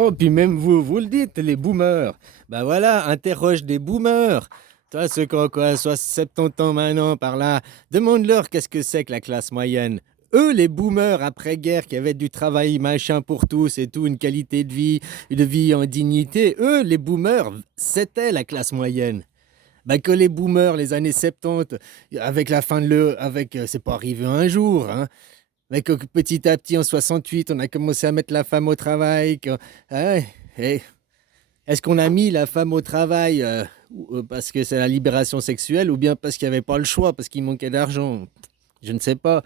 Oh, puis même vous, vous le dites, les boomers. Ben voilà, interroge des boomers. Toi, ceux qui ont quoi, 70 ans maintenant par là, demande-leur qu'est-ce que c'est que la classe moyenne. Eux, les boomers après-guerre qui avaient du travail machin pour tous et tout, une qualité de vie en dignité, eux, les boomers, c'était la classe moyenne. Ben que les boomers, les années 70, avec la fin de c'est pas arrivé un jour, hein. Mais que petit à petit, en 68, on a commencé à mettre la femme au travail. Hein, et est-ce qu'on a mis la femme au travail parce que c'est la libération sexuelle ou bien parce qu'il n'y avait pas le choix, parce qu'il manquait d'argent? Je ne sais pas.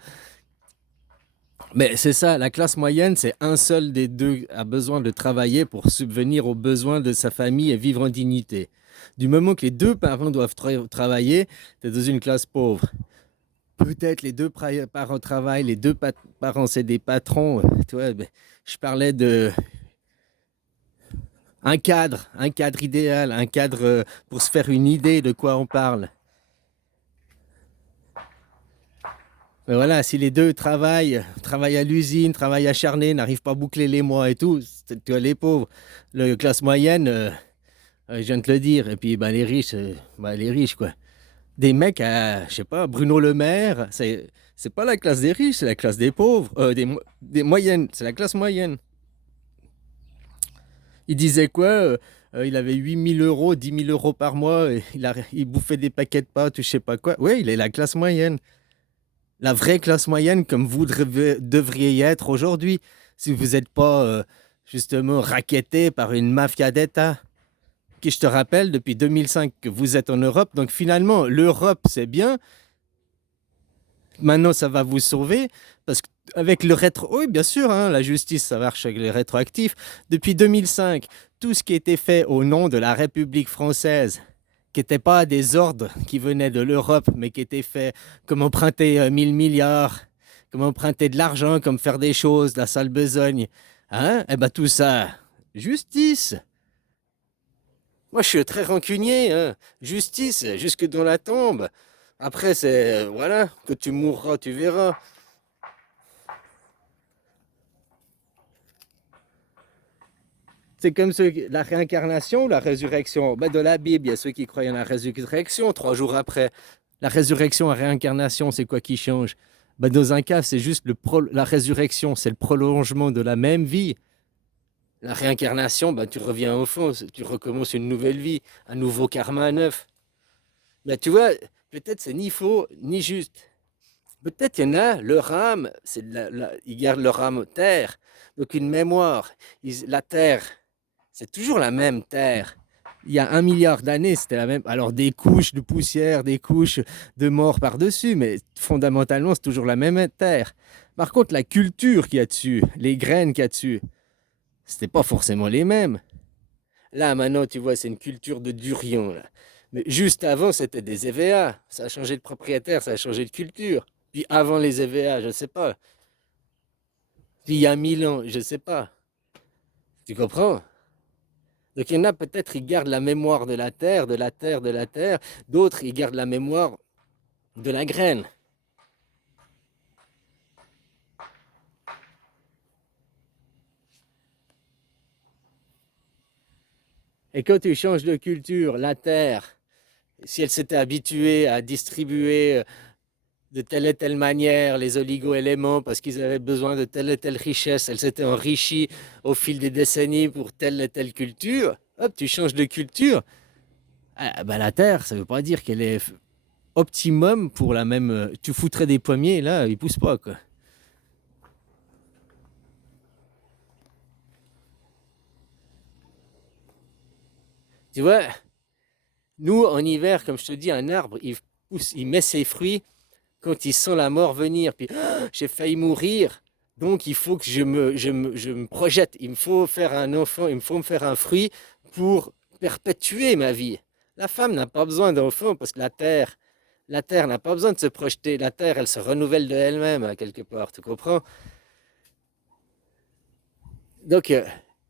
Mais c'est ça, la classe moyenne, c'est un seul des deux a besoin de travailler pour subvenir aux besoins de sa famille et vivre en dignité. Du moment que les deux parents doivent travailler, tu es dans une classe pauvre. Peut-être les deux parents travaillent, les deux parents c'est des patrons. Tu vois, ben, je parlais de un cadre idéal, un cadre pour se faire une idée de quoi on parle. Mais voilà, si les deux travaillent à l'usine, travaillent acharnés, n'arrivent pas à boucler les mois et tout, tu vois les pauvres. La classe moyenne, je viens de te le dire. Et puis ben, les riches quoi. Des mecs à, je sais pas, Bruno Le Maire, c'est pas la classe des riches, c'est la classe des pauvres, des moyennes, c'est la classe moyenne. Il disait quoi il avait 8 000 euros, 10 000 euros par mois, et il bouffait des paquets de pâtes ou je sais pas quoi. Oui, il est la classe moyenne. La vraie classe moyenne comme vous devriez être aujourd'hui, si vous n'êtes pas justement racketté par une mafia d'État. Qui, je te rappelle, depuis 2005 que vous êtes en Europe. Donc finalement, l'Europe, c'est bien. Maintenant, ça va vous sauver. Parce qu'avec le rétro... Oui, bien sûr, hein, la justice, ça marche avec les rétroactifs. Depuis 2005, tout ce qui était fait au nom de la République française, qui n'était pas des ordres qui venaient de l'Europe, mais qui étaient faits comme emprunter 1000 milliards, comme emprunter de l'argent, comme faire des choses, la sale besogne. Hein? Eh bien, tout ça, justice. Moi, je suis très rancunier. Hein. Justice, jusque dans la tombe. Après, c'est... voilà, que tu mourras, tu verras. C'est comme la réincarnation ou la résurrection. Ben, de la Bible, il y a ceux qui croient en la résurrection 3 jours après. La résurrection et la réincarnation, c'est quoi qui change? Ben, dans un cas, c'est juste la résurrection, c'est le prolongement de la même vie. La réincarnation, ben, tu reviens au fond, tu recommences une nouvelle vie, un nouveau karma neuf. Ben, tu vois, peut-être c'est ni faux ni juste. Peut-être il y en a, leur âme, ils gardent leur âme terre, donc une mémoire. La terre, c'est toujours la même terre. Il y a 1 milliard d'années, c'était la même. Alors des couches de poussière, des couches de mort par-dessus, mais fondamentalement, c'est toujours la même terre. Par contre, la culture qu'il y a dessus, les graines qu'il y a dessus, c'était pas forcément les mêmes. Là, maintenant, tu vois, c'est une culture de durian. Là. Mais juste avant, c'était des EVA. Ça a changé de propriétaire, ça a changé de culture. Puis avant les EVA, je ne sais pas. Puis il y a 1000 ans, je ne sais pas. Tu comprends? Donc il y en a peut-être, ils gardent la mémoire de la terre, de la terre, de la terre. D'autres, ils gardent la mémoire de la graine. Et quand tu changes de culture, la terre, si elle s'était habituée à distribuer de telle et telle manière les oligo-éléments parce qu'ils avaient besoin de telle et telle richesse, elle s'était enrichie au fil des décennies pour telle et telle culture, hop, tu changes de culture. Ah, bah, la terre, ça ne veut pas dire qu'elle est optimum pour la même. Tu foutrais des pommiers, là, ils poussent pas, quoi. Tu vois, nous, en hiver, comme je te dis, un arbre, il pousse, il met ses fruits quand il sent la mort venir. Puis, ah, j'ai failli mourir. Donc, il faut que je me projette. Il me faut faire un enfant, il me faut me faire un fruit pour perpétuer ma vie. La femme n'a pas besoin d'enfants parce que la terre n'a pas besoin de se projeter. La terre, elle se renouvelle de elle-même, à quelque part. Tu comprends? Donc,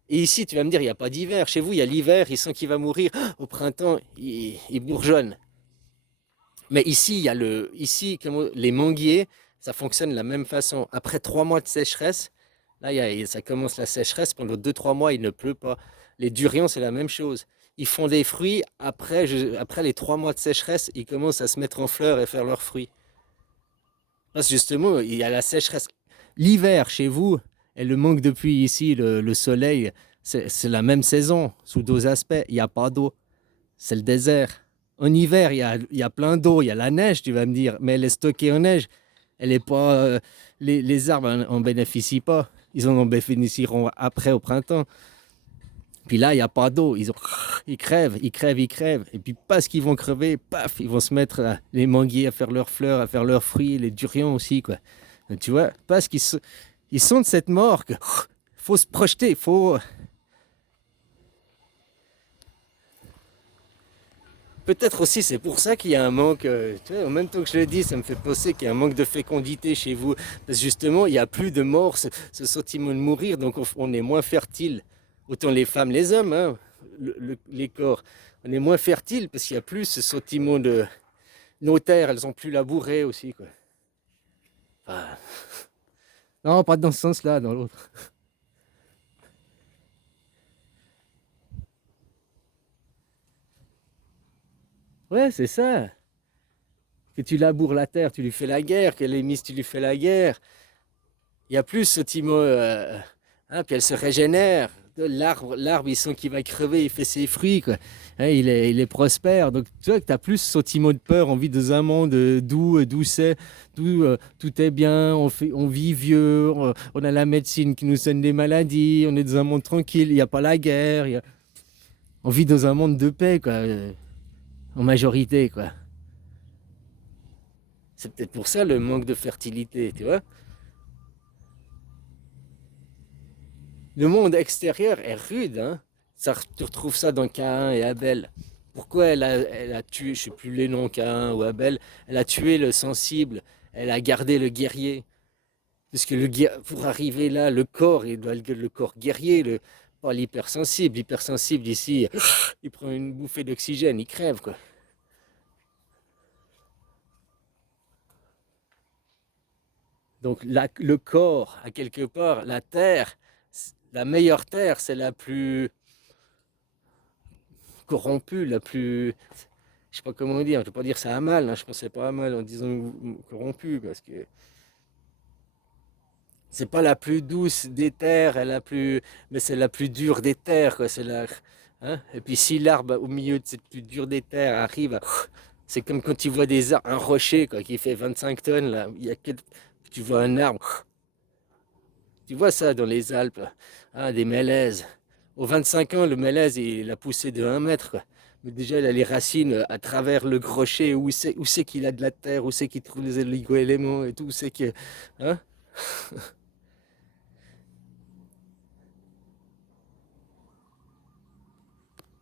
et ici, tu vas me dire, il n'y a pas d'hiver. Chez vous, il y a l'hiver, il sent qu'il va mourir. Ah, au printemps, il bourgeonne. Mais ici, il y a ici, les manguiers, ça fonctionne de la même façon. Après 3 mois de sécheresse, Là, ça commence la sécheresse. Pendant 2, 3 mois, il ne pleut pas. Les durians, c'est la même chose. Ils font des fruits. Après les 3 mois de sécheresse, ils commencent à se mettre en fleurs et faire leurs fruits. Parce que justement, il y a la sécheresse. L'hiver chez vous et le manque de pluie ici, le soleil, c'est la même saison sous deux aspects. Il n'y a pas d'eau. C'est le désert. En hiver, il y a plein d'eau, il y a la neige, tu vas me dire, mais elle est stockée en neige. Elle est pas, les arbres en bénéficient pas. Ils en bénéficieront après au printemps. Puis là, il n'y a pas d'eau. Ils crèvent, ils crèvent, ils crèvent. Et puis parce qu'ils vont crever, paf, ils vont se mettre les manguiers à faire leurs fleurs, à faire leurs fruits, les durians aussi, quoi. Donc, tu vois, parce ils sont de cette mort que faut se projeter, faut. Peut-être aussi, c'est pour ça qu'il y a un manque. Tu vois, en même temps que je le dis, ça me fait penser qu'il y a un manque de fécondité chez vous. Parce que justement, il n'y a plus de mort, ce sentiment de mourir, donc on est moins fertile. Autant les femmes, les hommes, hein, les corps. On est moins fertile parce qu'il n'y a plus ce sentiment de. Nos terres, elles sont plus labourées aussi, quoi. Enfin, non, pas dans ce sens-là, dans l'autre. Ouais, c'est ça. Que tu laboures la terre, tu lui fais la guerre. Qu'elle est mise, tu lui fais la guerre. Il y a plus ce Timo, hein, puis elle se régénère. L'arbre, il sent qu'il va crever, il fait ses fruits, quoi. Hein, il est prospère. Donc, tu vois que tu as plus ce Timo de peur, on vit dans un monde d'où c'est, d'où tout est bien, on vit vieux, on a la médecine qui nous soigne des maladies, on est dans un monde tranquille, il n'y a pas la guerre, on vit dans un monde de paix, quoi, en majorité, quoi. C'est peut-être pour ça le manque de fertilité, tu vois. Le monde extérieur est rude, hein. Tu retrouves ça dans Caïn et Abel. Pourquoi elle a tué, je ne sais plus les noms, Caïn ou Abel, elle a tué le sensible, elle a gardé le guerrier. Parce que pour arriver là, le corps, il doit le corps guerrier, pas l'hypersensible. L'hypersensible ici, il prend une bouffée d'oxygène, il crève, quoi. Donc le corps, à quelque part, la terre, la meilleure terre, c'est la plus corrompue, la plus. Je sais pas comment dire, je ne veux pas dire ça à mal, hein, je pensais pas à mal en disant corrompu, parce que c'est pas la plus douce des terres, mais c'est la plus dure des terres, quoi, hein. Et puis si l'arbre au milieu de cette plus dure des terres arrive, c'est comme quand tu vois un rocher, quoi, qui fait 25 tonnes, là, tu vois un arbre, tu vois ça dans les Alpes, hein, des mélèzes. Aux 25 ans, le mélèze, il a poussé de 1 mètre, quoi. Mais déjà, il a les racines à travers le crochet, où c'est qu'il a de la terre, où c'est qu'il trouve les oligo-éléments et tout, où c'est que. Hein?